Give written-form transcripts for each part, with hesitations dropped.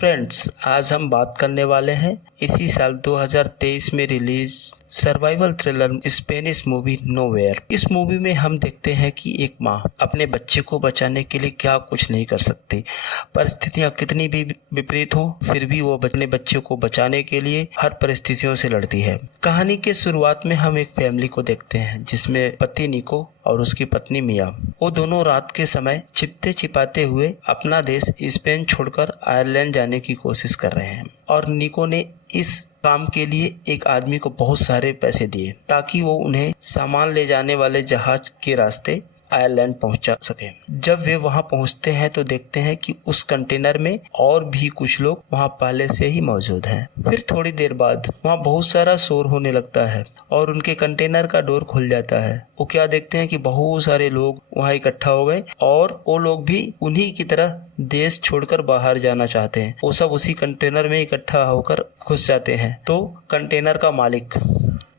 Friends, आज हम बात करने वाले हैं इसी साल 2023 में release survival thriller Spanish movie nowhere. इस मूवी में हम देखते हैं कि एक माँ अपने बच्चे को बचाने के लिए क्या कुछ नहीं कर सकती। परिस्थितियाँ कितनी भी विपरीत हो, फिर भी वो अपने बच्चे को बचाने के लिए हर परिस्थितियों से लड़ती है। कहानी के शुरुआत में हम एक फैमिली को देखते हैं जिसमें पति निको और उसकी पत्नी मिया, वो दोनों रात के समय छिपते छिपाते हुए अपना देश स्पेन छोड़कर आयरलैंड जाने की कोशिश कर रहे हैं। और निको ने इस काम के लिए एक आदमी को बहुत सारे पैसे दिए ताकि वो उन्हें सामान ले जाने वाले जहाज के रास्ते आयरलैंड पहुंचा सके। जब वे वहां पहुंचते हैं तो देखते हैं कि उस कंटेनर में और भी कुछ लोग वहां पहले से ही मौजूद हैं। फिर थोड़ी देर बाद वहां बहुत सारा शोर होने लगता है और उनके कंटेनर का डोर खुल जाता है। वो क्या देखते हैं कि बहुत सारे लोग वहां इकट्ठा हो गए और वो लोग भी उन्हीं की तरह देश छोड़कर बाहर जाना चाहते हैं। वो सब उसी कंटेनर में इकट्ठा होकर घुस जाते हैं। तो कंटेनर का मालिक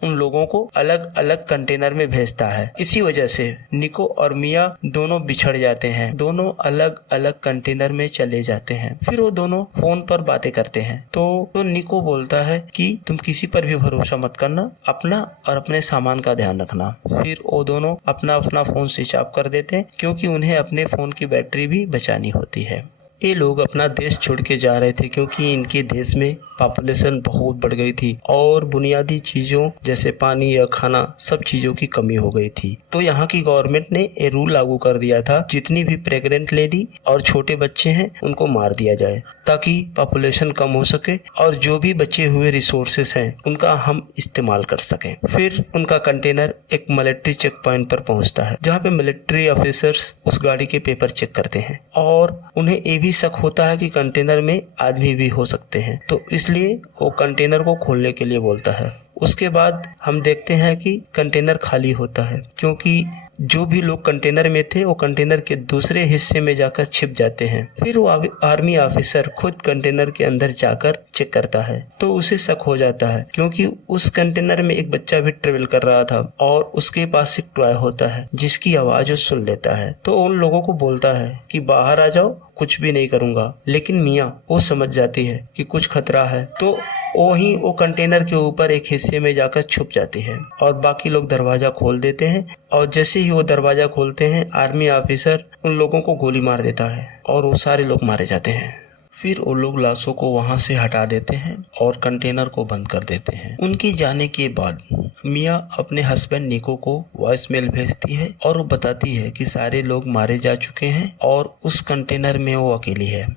उन लोगों को अलग अलग कंटेनर में भेजता है। इसी वजह से निको और मिया दोनों बिछड़ जाते हैं, दोनों अलग अलग कंटेनर में चले जाते हैं। फिर वो दोनों फोन पर बातें करते हैं। तो निको बोलता है कि तुम किसी पर भी भरोसा मत करना, अपना और अपने सामान का ध्यान रखना। फिर वो दोनों अपना अपना फोन स्विच ऑफ कर देते हैं क्योंकि उन्हें अपने फोन की बैटरी भी बचानी होती है। ये लोग अपना देश छोड़ के जा रहे थे क्योंकि इनके देश में पॉपुलेशन बहुत बढ़ गई थी और बुनियादी चीज़ों जैसे पानी या खाना सब चीज़ों की कमी हो गई थी। तो यहाँ की गवर्नमेंट ने ये रूल लागू कर दिया था, जितनी भी प्रेग्नेंट लेडी और छोटे बच्चे हैं उनको मार दिया जाए ताकि पॉपुलेशन कम हो सके और जो भी बचे हुए रिसोर्सेस हैं उनका हम इस्तेमाल कर सकें। फिर उनका कंटेनर एक मिलिट्री चेक पॉइंट पर पहुँचता है जहाँ पे मिलिट्री ऑफिसर्स उस गाड़ी के पेपर चेक करते हैं और उन्हें ये भी शक होता है कि कंटेनर में आदमी भी हो सकते हैं, तो इसलिए वो कंटेनर को खोलने के लिए बोलता है। उसके बाद हम देखते हैं कि कंटेनर खाली होता है क्योंकि जो भी लोग कंटेनर में थे वो कंटेनर के दूसरे हिस्से में जाकर छिप जाते हैं। फिर वो आर्मी ऑफिसर खुद कंटेनर के अंदर जाकर चेक करता है तो उसे शक हो जाता है क्योंकि उस कंटेनर में एक बच्चा भी ट्रेवल कर रहा था और उसके पास एक टॉय होता है जिसकी आवाज वो सुन लेता है। तो उन लोगों को बोलता है कि बाहर आ जाओ, कुछ भी नहीं करूंगा। लेकिन मिया वो समझ जाती है कि कुछ खतरा है तो वो कंटेनर के ऊपर एक हिस्से में जाकर छुप जाती है और बाकी लोग दरवाजा खोल देते हैं। और जैसे ही वो दरवाजा खोलते हैं आर्मी ऑफिसर उन लोगों को गोली मार देता है और वो सारे लोग मारे जाते हैं। फिर वो लोग लाशों को वहां से हटा देते हैं और कंटेनर को बंद कर देते हैं। उनके जाने के बाद मिया अपने हस्बैंड निको को वॉइसमेल भेजती है और वो बताती है कि सारे लोग मारे जा चुके हैं और उस कंटेनर में वो अकेली है।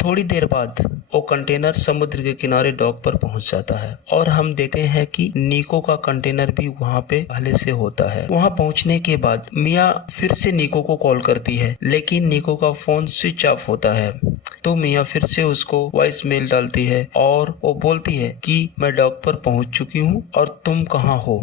थोड़ी देर बाद वो कंटेनर समुद्र के किनारे डॉक पर पहुंच जाता है और हम देखते हैं कि निको का कंटेनर भी वहां पे पहले से होता है। वहां पहुंचने के बाद मिया फिर से निको को कॉल करती है लेकिन निको का फोन स्विच ऑफ होता है। तो मिया फिर से उसको वॉइस मेल डालती है और वो बोलती है कि मैं डॉक पर पहुंच चुकी हूँ और तुम कहाँ हो।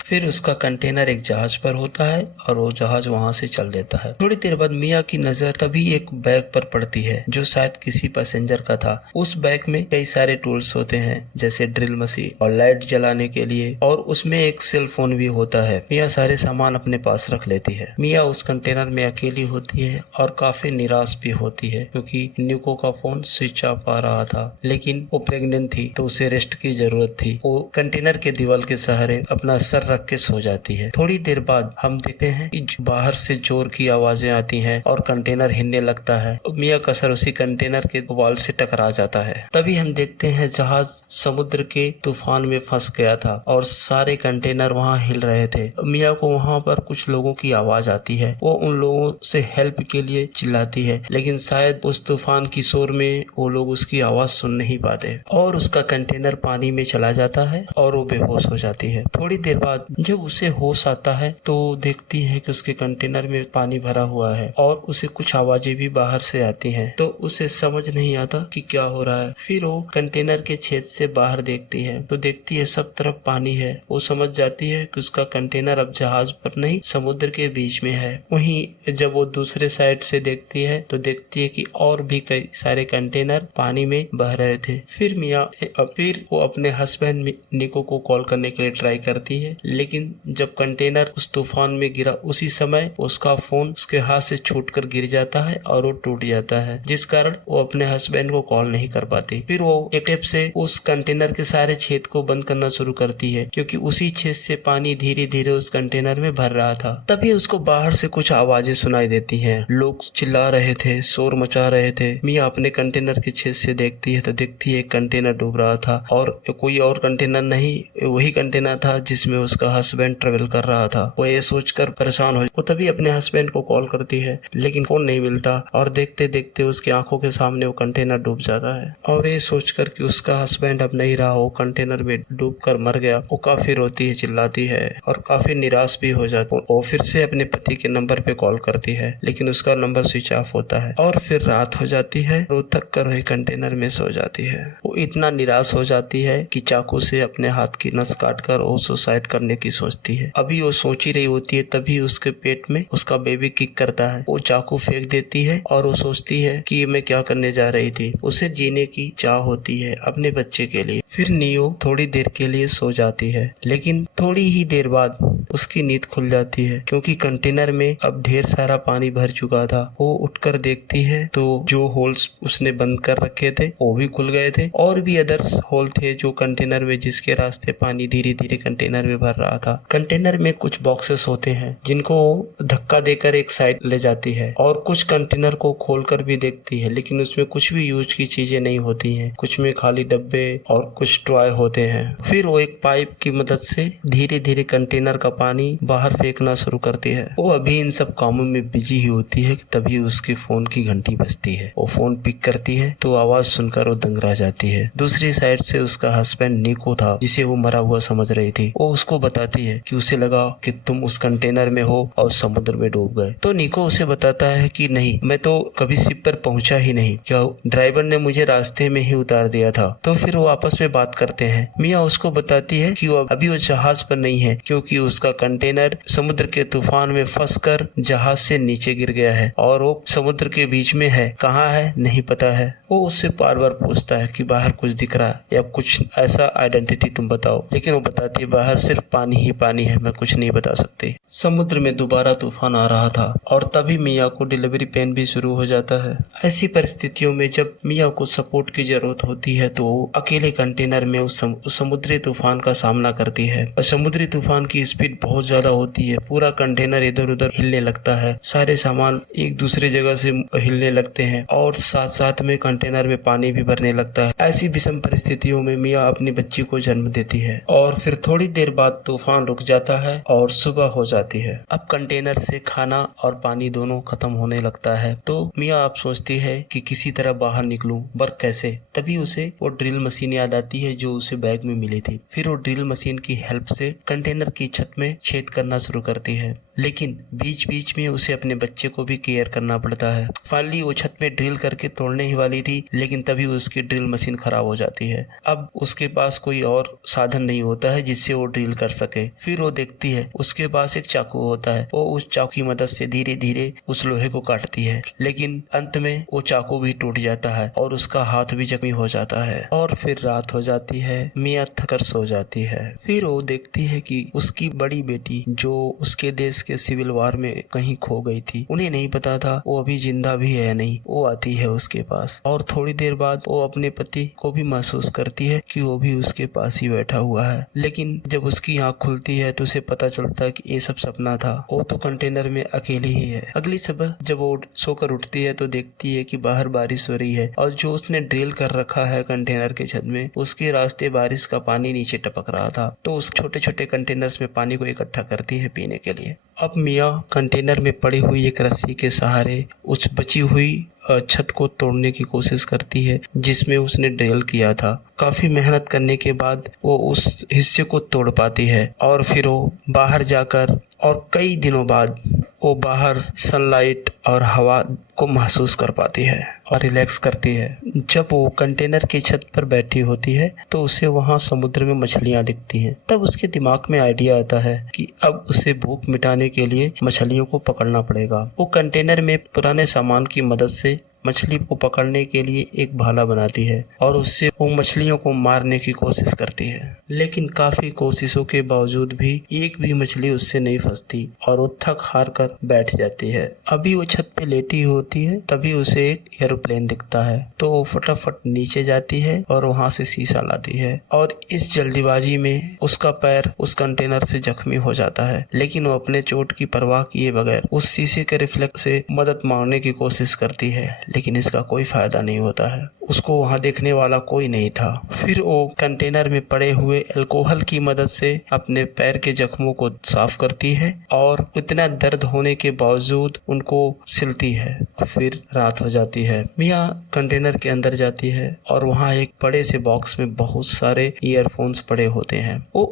फिर उसका कंटेनर एक जहाज पर होता है और वो जहाज वहां से चल देता है। थोड़ी देर बाद मिया की नजर तभी एक बैग पर पड़ती है जो शायद किसी पैसेंजर का था। उस बैग में कई सारे टूल्स होते हैं जैसे ड्रिल मशीन और लाइट जलाने के लिए, और उसमें एक सेल फोन भी होता है। मिया सारे सामान अपने पास रख लेती है। मिया उस कंटेनर में अकेली होती है और काफी निराश भी होती है क्योंकि निको का फोन स्विच ऑफ आ रहा था, लेकिन वो प्रेग्नेंट थी तो उसे रेस्ट की जरूरत थी। वो कंटेनर के दीवार के सहारे अपना सर रख के सो जाती है। थोड़ी देर बाद हम देखते हैं कि बाहर से जोर की आवाजें आती हैं और कंटेनर हिलने लगता है। मिया का सर उसी कंटेनर के वॉल से टकरा जाता है। तभी हम देखते हैं जहाज समुद्र के तूफान में फंस गया था और सारे कंटेनर वहां हिल रहे थे। मिया को वहां पर कुछ लोगों की आवाज आती है। वो उन लोगों से हेल्प के लिए चिल्लाती है लेकिन शायद उस तूफान की शोर में वो लोग उसकी आवाज सुन नहीं पाते और उसका कंटेनर पानी में चला जाता है और वो बेहोश हो जाती है। थोड़ी देर बाद जब उसे होश आता है तो देखती है कि उसके कंटेनर में पानी भरा हुआ है और उसे कुछ आवाजें भी बाहर से आती हैं। तो उसे समझ नहीं आता कि क्या हो रहा है। फिर वो कंटेनर के छेद से बाहर देखती है तो देखती है सब तरफ पानी है। वो समझ जाती है कि उसका कंटेनर अब जहाज पर नहीं समुद्र के बीच में है। वहीं जब वो दूसरे साइड से देखती है तो देखती है कि और भी कई सारे कंटेनर पानी में बह रहे थे। फिर वो अपने हस्बैंड निको को कॉल करने के लिए ट्राई करती है लेकिन जब कंटेनर उस तूफान में गिरा उसी समय उसका फोन उसके हाथ से छूटकर गिर जाता है और वो टूट जाता है, जिस कारण वो अपने हस्बैंड को कॉल नहीं कर पाती। फिर वो एक टेप से उस कंटेनर के सारे छेद को बंद करना शुरू करती है, क्योंकि उसी छेद से पानी धीरे धीरे उस कंटेनर में भर रहा था। तभी उसको बाहर से कुछ आवाजें सुनाई देती हैं। लोग चिल्ला रहे थे, शोर मचा रहे थे। मिया अपने कंटेनर के छेद से देखती है तो देखती है एक कंटेनर डूब रहा था, और कोई और कंटेनर नहीं, वही कंटेनर था जिसमें उसका हस्बैंड ट्रेवल कर रहा था। वो ये सोचकर परेशान हो, वो तभी अपने हस्बैंड को कॉल करती है, लेकिन फोन नहीं मिलता, और देखते देखते उसकी आंखों के सामने वो कंटेनर डूब जाता है। और ये सोचकर कि उसका हस्बैंड अब नहीं रहा, वो कंटेनर में डूबकर मर गया, वो काफी रोती है, चिल्लाती है और काफी निराश भी हो जाती है। वो फिर से अपने पति के नंबर पे कॉल करती है, लेकिन उसका नंबर स्विच ऑफ होता है। और फिर रात हो जाती है, वो थक कर वही कंटेनर में सो जाती है। वो इतना निराश हो जाती है कि चाकू से अपने हाथ की नस काटकर वो सुसाइड करने की सोचती है। अभी वो सोच ही रही होती है, तभी उसके पेट में उसका बेबी किक करता है। वो चाकू फेंक देती है और वो सोचती है कि मैं क्या करने जा रही थी। उसे जीने की चाह होती है अपने बच्चे के लिए। फिर नियो थोड़ी देर के लिए सो जाती है, लेकिन थोड़ी ही देर बाद उसकी नींद खुल जाती है, क्योंकि कंटेनर में अब ढेर सारा पानी भर चुका था। वो उठकर देखती है तो जो होल्स उसने बंद कर रखे थे वो भी खुल गए थे, और भी अदर्स होल थे जो कंटेनर में, जिसके रास्ते पानी धीरे धीरे कंटेनर में भर रहा था। कंटेनर में कुछ बॉक्सेस होते हैं जिनको धक्का देकर एक साइड ले जाती है, और कुछ कंटेनर को खोलकर भी देखती है, लेकिन उसमें कुछ भी यूज की चीजें नहीं होती हैं। कुछ में खाली डब्बे और कुछ टॉय होते हैं। फिर वो एक पाइप की मदद से धीरे धीरे कंटेनर का पानी बाहर फेंकना शुरू करती है। वो अभी इन सब कामों में बिजी ही होती है, तभी उसके फोन की घंटी बजती है। वो फोन पिक करती है तो आवाज सुनकर वो दंग रह जाती है। दूसरी साइड से उसका हस्बैंड निको था, जिसे वो मरा हुआ समझ रही थी। वो उसको बताती है कि उसे लगा कि तुम उस कंटेनर में हो और समुद्र में डूब गए। तो निको उसे बताता है कि नहीं, मैं तो कभी शिप पर पहुंचा ही नहीं, क्या ड्राइवर ने मुझे रास्ते में ही उतार दिया था। तो फिर वो आपस में बात करते हैं। मिया उसको बताती है कि अभी वो जहाज पर नहीं है, क्योंकि उसका कंटेनर समुद्र के तूफान में फंसकर जहाज से नीचे गिर गया है, और वो समुद्र के बीच में है। कहाँ है नहीं पता है। वो उससे बार बार पूछता है कि बाहर कुछ दिख रहा है या कुछ ऐसा आइडेंटिटी तुम बताओ, लेकिन वो बताती है बाहर सिर्फ पानी ही पानी है, मैं कुछ नहीं बता सकती। समुद्र में दोबारा तूफान आ रहा था, और तभी मिया को डिलीवरी पेन भी शुरू हो जाता है। ऐसी परिस्थितियों में जब मिया को सपोर्ट की जरूरत होती है तो वो अकेले कंटेनर में उस समुद्री तूफान का सामना करती है। और समुद्री तूफान की स्पीड बहुत ज्यादा होती है, पूरा कंटेनर इधर उधर हिलने लगता है, सारे सामान एक दूसरे जगह से हिलने लगते हैं, और साथ साथ में कंटेनर में पानी भी भरने लगता है। ऐसी विषम परिस्थितियों में मिया अपनी बच्ची को जन्म देती है, और फिर थोड़ी देर बाद तूफान रुक जाता है और सुबह हो जाती है। अब कंटेनर से खाना और पानी दोनों खत्म होने लगता है, तो मिया अब सोचती है कि किसी तरह बाहर निकलूं, पर कैसे। तभी उसे वो ड्रिल मशीन याद आती है जो उसे बैग में मिली थी। फिर वो ड्रिल मशीन की हेल्प से कंटेनर की छत में छेद करना शुरू करती है, लेकिन बीच बीच में उसे अपने बच्चे को भी केयर करना पड़ता है। फाइनली वो छत में ड्रिल करके तोड़ने ही वाली थी, लेकिन तभी उसकी ड्रिल मशीन खराब हो जाती है। अब उसके पास कोई और साधन नहीं होता है जिससे वो ड्रिल कर सके। फिर वो देखती है उसके पास एक चाकू होता है। वो उस चाकू की मदद से धीरे धीरे उस लोहे को काटती है, लेकिन अंत में वो चाकू भी टूट जाता है और उसका हाथ भी जख्मी हो जाता है। और फिर रात हो जाती है, मिया थककर सो जाती है। फिर वो देखती है कि उसकी बड़ी बेटी जो उसके देश के सिविल वार में कहीं खो गई थी, उन्हें नहीं पता था वो अभी जिंदा भी है या नहीं। वो आती है उसके पास, और थोड़ी देर बाद वो अपने पति को भी महसूस करती है कि वो भी उसके पास ही बैठा हुआ है। लेकिन जब उसकी आंख खुलती है तो उसे पता चलता है कि ये सब सपना था, वो तो कंटेनर में अकेली ही है। अगली सुबह जब वो सोकर उठती है तो देखती है कि बाहर बारिश हो रही है, और जो उसने ड्रिल कर रखा है कंटेनर के छत में, उसके रास्ते बारिश का पानी नीचे टपक रहा था। तो उस छोटे छोटे कंटेनर्स में पानी को इकट्ठा करती है पीने के लिए। अब मिया कंटेनर में पड़ी हुई एक रस्सी के सहारे उस बची हुई छत को तोड़ने की कोशिश करती है जिसमें उसने ड्रिल किया था। काफी मेहनत करने के बाद वो उस हिस्से को तोड़ पाती है, और फिर वो बाहर जाकर और कई दिनों बाद वो बाहर सनलाइट और हवा को महसूस कर पाती है और रिलैक्स करती है। जब वो कंटेनर की छत पर बैठी होती है तो उसे वहाँ समुद्र में मछलियाँ दिखती हैं। तब उसके दिमाग में आइडिया आता है कि अब उसे भूख मिटाने के लिए मछलियों को पकड़ना पड़ेगा। वो कंटेनर में पुराने सामान की मदद से मछली को पकड़ने के लिए एक भाला बनाती है और उससे वो मछलियों को मारने की कोशिश करती है, लेकिन काफी कोशिशों के बावजूद भी एक भी मछली उससे नहीं फंसती और वो थक हार कर बैठ जाती है। अभी वो छत पे लेटी होती है, तभी उसे एक एरोप्लेन दिखता है, तो वो फटाफट नीचे जाती है और वहाँ से शीशा लाती है और इस जल्दीबाजी में उसका पैर उस कंटेनर से जख्मी हो जाता है, लेकिन वो अपने चोट की परवाह किए बगैर उस शीशे के रिफ्लेक्स से मदद मांगने की कोशिश करती है, लेकिन इसका कोई फायदा नहीं होता है। उसको वहाँ देखने वाला कोई नहीं था। फिर वो कंटेनर में पड़े हुए अल्कोहल की मदद से अपने पैर के जख्मों को साफ करती है और इतना दर्द होने के बावजूद उनको सिलती है। फिर रात हो जाती है। मिया कंटेनर के अंदर जाती है और वहाँ एक बड़े से बॉक्स में बहुत सारे ईयरफोन्स पड़े होते हैं। वो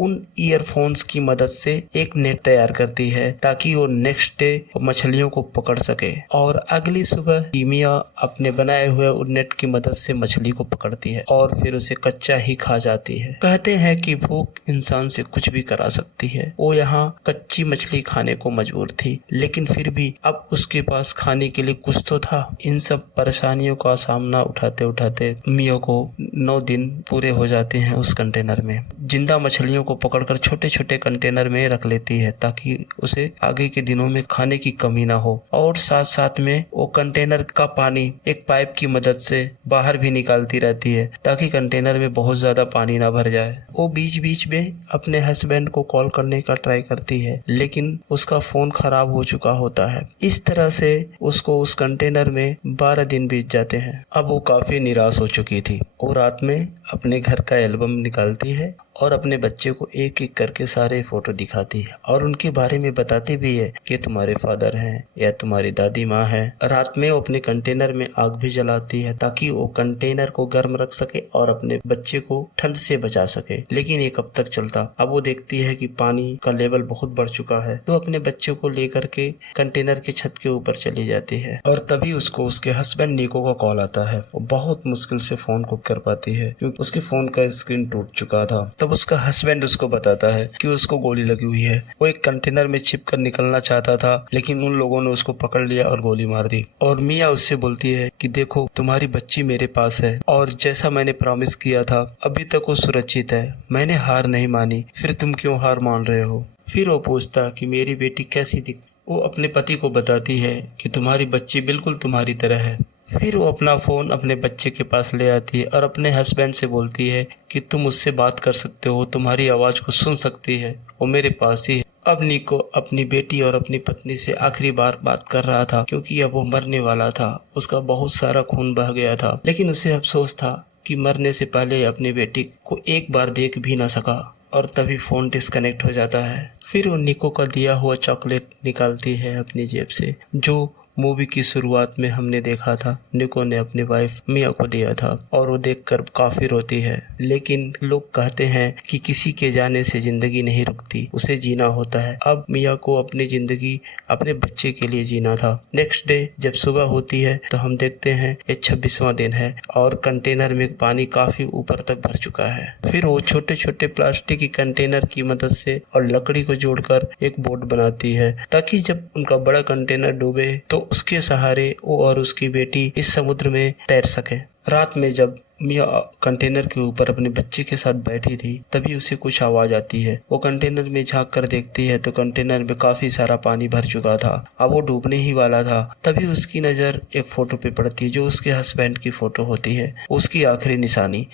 उन ईयरफोन्स की मदद से एक नेट तैयार करती है ताकि वो नेक्स्ट डे मछलियों को पकड़ सके और अगली सुबह मिया अपने बनाए हुए उन नेट की मदद से मछली को पकड़ती है और फिर उसे कच्चा ही खा जाती है। कहते हैं कि भूख इंसान से कुछ भी करा सकती है। वो यहाँ कच्ची मछली खाने को मजबूर थी, लेकिन फिर भी अब उसके पास खाने के लिए कुछ तो था। इन सब परेशानियों का सामना उठाते उठाते मिया को 9 दिन पूरे हो जाते हैं उस कंटेनर में। जिंदा मछलियों को पकड़कर छोटे छोटे कंटेनर में रख लेती है ताकि उसे आगे के दिनों में खाने की कमी ना हो, और साथ साथ में वो कंटेनर का पानी एक पाइप की मदद से बाहर भी निकालती रहती है ताकि कंटेनर में बहुत ज्यादा पानी ना भर जाए। वो बीच बीच में अपने हस्बैंड को कॉल करने का ट्राई करती है, लेकिन उसका फोन खराब हो चुका होता है। इस तरह से उसको उस कंटेनर में 12 दिन बीत जाते हैं। अब वो काफी निराश हो चुकी थी। वो रात में अपने घर का एल्बम निकालती है और अपने बच्चे को एक एक करके सारे फोटो दिखाती है और उनके बारे में बताती भी है कि तुम्हारे फादर हैं या तुम्हारी दादी माँ है। रात में वो अपने कंटेनर में आग भी जलाती है ताकि वो कंटेनर को गर्म रख सके और अपने बच्चे को ठंड से बचा सके, लेकिन ये कब तक चलता। अब वो देखती है कि पानी का लेवल बहुत बढ़ चुका है, तो अपने बच्चे को लेकर के कंटेनर के छत के ऊपर चली जाती है और तभी उसको उसके हस्बैंड निको का कॉल आता है। वो बहुत मुश्किल से फोन को कर पाती है क्योंकि उसके फोन का स्क्रीन टूट चुका था। तब उसका हस्बैंड उसको बताता है कि उसको गोली लगी हुई है। वो एक कंटेनर में छिप कर निकलना चाहता था, लेकिन उन लोगों ने उसको पकड़ लिया और गोली मार दी। और मिया उससे बोलती है कि देखो तुम्हारी बच्ची मेरे पास है और जैसा मैंने प्रॉमिस किया था अभी तक वो सुरक्षित है। मैंने हार नहीं मानी, फिर तुम क्यों हार मान रहे हो। फिर वो पूछता कि मेरी बेटी कैसी दिख। वो अपने पति को बताती है कि तुम्हारी बच्ची बिल्कुल तुम्हारी तरह है। फिर वो अपना फोन अपने बच्चे के पास ले आती है और अपने हस्बैंड से बोलती है कि तुम उससे बात कर सकते हो, तुम्हारी आवाज को सुन सकती है, वो मेरे पास ही है। अब निको अपनी बेटी और अपनी पत्नी से आखिरी बार बात कर रहा था क्योंकि अब वो मरने वाला था। उसका बहुत सारा खून बह गया था, लेकिन उसे अफसोस था कि मरने से पहले अपनी बेटी को एक बार देख भी ना सका। और तभी फोन डिस्कनेक्ट हो जाता है। फिर वो निको का दिया हुआ चॉकलेट निकालती है अपनी जेब से, जो मूवी की शुरुआत में हमने देखा था निको ने अपनी वाइफ मिया को दिया था, और वो देखकर काफी रोती है। लेकिन लोग कहते हैं कि किसी के जाने से जिंदगी नहीं रुकती, उसे जीना होता है। अब मिया को अपनी जिंदगी अपने बच्चे के लिए जीना था। नेक्स्ट डे जब सुबह होती है तो हम देखते हैं ये 26वां दिन है और कंटेनर में पानी काफी ऊपर तक भर चुका है। फिर वो छोटे छोटे प्लास्टिक की कंटेनर की मदद से और लकड़ी को जोड़कर एक बोट बनाती है ताकि जब उनका बड़ा कंटेनर डूबे तो उसके सहारे वो और उसकी बेटी इस समुद्र में तैर सके। रात में जब मिया कंटेनर के ऊपर अपने बच्चे के साथ बैठी थी तभी उसे कुछ आवाज आती है। वो कंटेनर में झांक कर देखती है तो कंटेनर में काफी सारा पानी भर चुका था। अब वो डूबने ही वाला था। तभी उसकी नजर एक फोटो पे पड़ती है जो उसके हस्बैंड की फोटो होती है, उसकी आखिरी निशानी।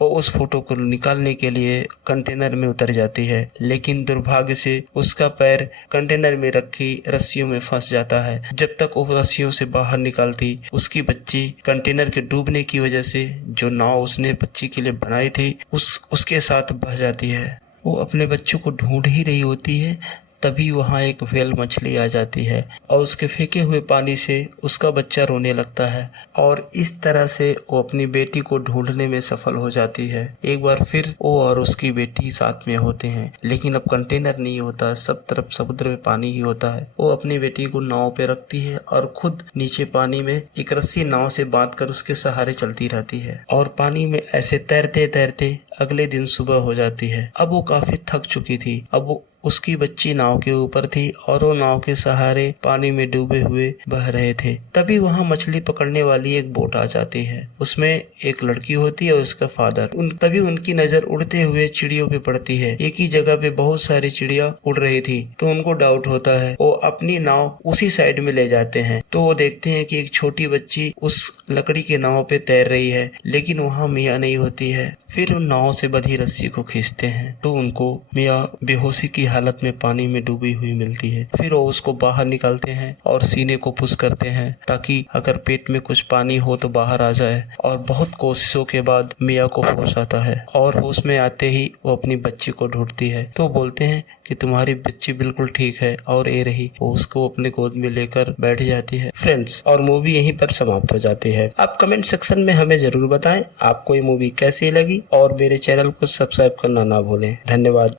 वो उस फोटो को निकालने के लिए कंटेनर में उतर जाती है, लेकिन दुर्भाग्य से उसका पैर कंटेनर में रखी रस्सियों में फंस जाता है। जब तक वो रस्सियों से बाहर निकालती, उसकी बच्ची कंटेनर के डूबने की वजह से जो नाव उसने बच्ची के लिए बनाई थी उसके साथ बह जाती है। वो अपने बच्चों को ढूंढ ही रही होती है, तभी वहाँ एक व्हेल मछली आ जाती है और उसके फेंके हुए पानी से उसका बच्चा रोने लगता है, और इस तरह से वो अपनी बेटी को ढूंढने में सफल हो जाती है। एक बार फिर वो और उसकी बेटी साथ में होते हैं, लेकिन अब कंटेनर नहीं होता, सब तरफ समुद्र में पानी ही होता है। वो अपनी बेटी को नाव पे रखती है और खुद नीचे पानी में एक रस्सी नाव से बांधकर उसके सहारे चलती रहती है, और पानी में ऐसे तैरते तैरते अगले दिन सुबह हो जाती है। अब वो काफी थक चुकी थी। अब वो उसकी बच्ची नाव के ऊपर थी और वो नाव के सहारे पानी में डूबे हुए बह रहे थे। तभी वहाँ मछली पकड़ने वाली एक बोट आ जाती है। उसमें एक लड़की होती है और उसका फादर। तभी उनकी नजर उड़ते हुए चिड़ियों पे पड़ती है। एक ही जगह पे बहुत सारी चिड़िया उड़ रही थी, तो उनको डाउट होता है। वो अपनी नाव उसी साइड में ले जाते हैं, तो वो देखते हैं कि एक छोटी बच्ची उस लकड़ी के नाव पे तैर रही है, लेकिन वहाँ मिया नहीं होती है। फिर उन नाव से बंधी रस्सी को खींचते हैं तो उनको मिया बेहोशी की हालत में पानी में डूबी हुई मिलती है। फिर वो उसको बाहर निकालते हैं और सीने को पुश करते हैं ताकि अगर पेट में कुछ पानी हो तो बाहर आ जाए। और बहुत कोशिशों के बाद मिया को होश आता है और होश में आते ही वो अपनी बच्ची को ढूंढती है। तो बोलते हैं कि तुम्हारी बच्ची बिल्कुल ठीक है और ये रही। वो उसको अपने गोद में लेकर बैठ जाती है। फ्रेंड्स, और मूवी यहीं पर समाप्त हो जाती है। आप कमेंट सेक्शन में हमें जरूर बताएं आपको ये मूवी कैसी लगी और मेरे चैनल को सब्सक्राइब करना ना भूलें। धन्यवाद।